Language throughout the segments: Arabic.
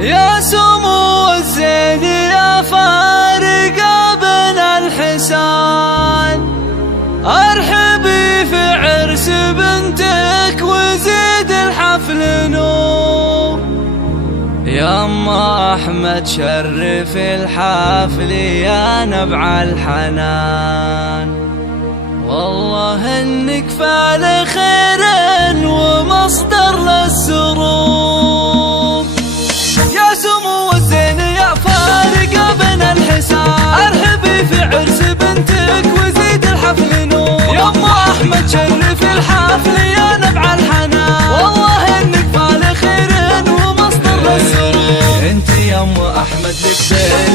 يا سمو الزين يا فارق بن الحسان، ارحبي في عرس بنتك وزيد الحفل نور. يا أما أحمد شرف الحفل يا نبع الحنان، والله انك فعل خير ومصدر للسرور. يا سمو الزين يا فارق بن الحسان، ارحبي في عرس بنتك وزيد الحفل نور. يا أما أحمد شرف الحفل يا نبع الحنان، والله انك فعل خير ومصدر للسرور. انت يا أم أحمد لك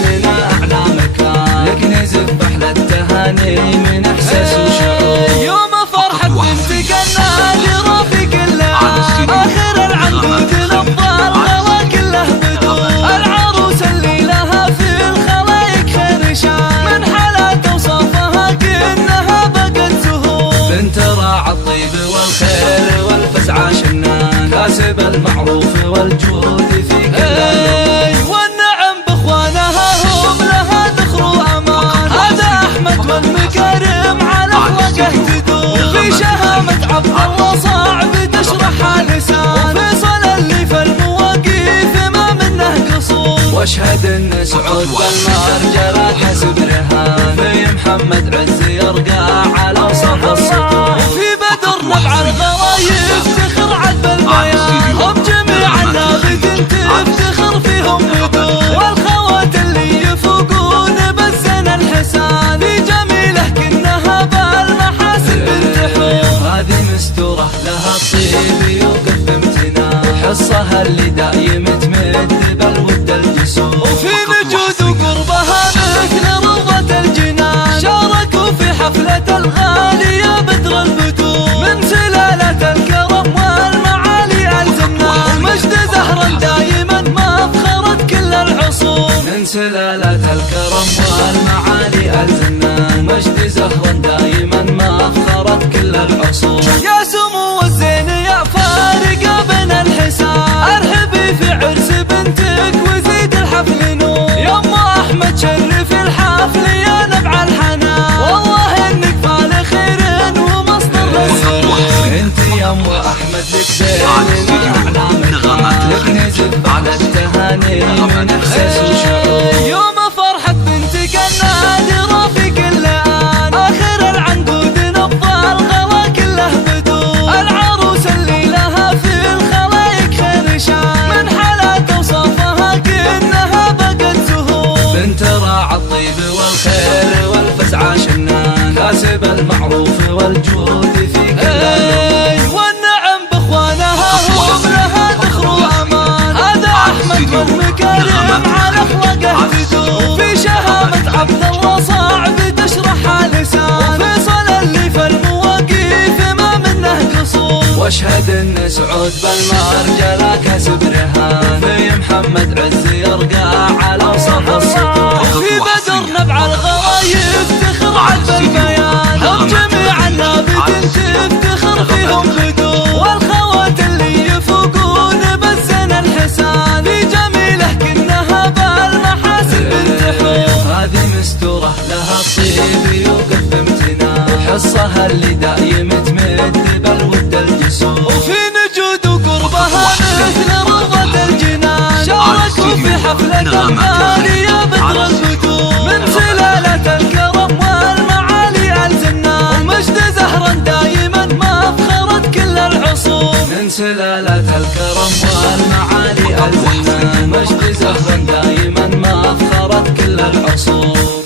بيننا أعلى مكان، لك نزف بحلى التهاني من إحساس وشعور. يوم فرحة بنتك النادي رافق الليل، آخر العنقود الأبطال غلا كله بدور. العروس اللي لها في الخلايق خير شان، من حالات وصفها كأنها بقت زهور. بنت راعى الطيب والخير والفزع شنان، كاسب المعروف والجود في كل لون. والنعم باخوانها هم لها ذخر وامان، هذا احمد والمكارم على اخلاقه تدور. في شهامة عبد الله صعب تشرحها لسان، وفيصل اللي في المواقف ما منه قصور. واشهد ان سعود بالمرجلة حسب رهان، في محمد عز يرقى على وصف السطور. وفي بدر نبع الغرايب يفتخر عذب البيان، هم جميعا نابت تفتخر فيهم بدور. والخوات اللي يفوقون بالزين الحسان، في جميله كنها بالمحاسن بنت حور. هذه مستورة لها الطيب يوقف بامتنان، حصها اللي دايم تمد بالود الجسور. وفي نجود وقربها مثل روضة الجنان، شاركوا في حفلة الغالية بدر البدور. من سلالة الكرم والمعالي الزنان، مجد زهرا دايما مفخرة كل العصور. من سلالة الكرم والمعالي الزنان، مجد زهرا دايما مفخرة كل العصور. يا سمو الزين يا فارق بن الحسان، ارحبي في عرس بنتك وزيد الحفل نور. يا أما أحمد شرف الحفل يا نبع الحنان، والله انك فعل خير ومصدر للسرور. انت يا أم أحمد لك بيننا أعلى مكان، لك نزف على التهاني من إحساس وشعور. يوم فرحة بنتك النادي رافق الليل، آخر العنقود الأبطال غلا كله بدور. العروس اللي لها في الخلايق خير شان، من حالات وصفها كأنها بقت زهور. بنت راعى الطيب والخير والفزع شنان، كاسب المعروف والجود في كل لون. والنعم باخوانها هم لها ذخر وامان، هذا احمد والمكارم على اخلاقه تدور. في شهامة عبد الله صعب تشرحها لسان، وفيصل اللي في المواقف ما منه قصور. واشهد ان سعود بالمرجلة كسب رهان، في محمد عز يرقى على وصف السطور. وفي بدر نبع الغرايب يفتخر عذب البيان، هم جميعا نابت تفتخر فيهم بدور. والخوات اللي يفوقون بالزين الحسان، في جميله كنها بالمحاسن بنت حور. هذه مستورة لها الطيب يوقف بامتنان، حصها اللي دايم تمد بالود الجسور. وفي نجود وقربها مثل روضة الجنان، شاركوا في حفلة الغالية بدر البدور. من سلالة الكرم والمعالي الزنان، ومجد زهرا دايما مفخرة كل العصور. من سلالة الكرم والمعالي الزنان، مجد زهرا دايما مفخرة كل العصور.